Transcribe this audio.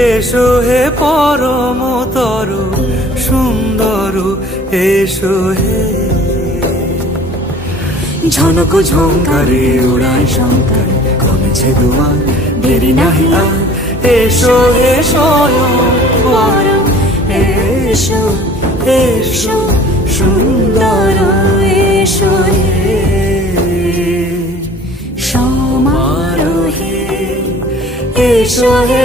এসো হে পরমতর সুন্দর, এসো হে। ঝনক ঝঙ্কারে উড়ায় শঙ্কর, কমেছে দুয়ার দেরি নাহি আর। এসো হে স্বয়ং বর, এসো এসো সুন্দর, এসো হে সমারোহে। এসো হে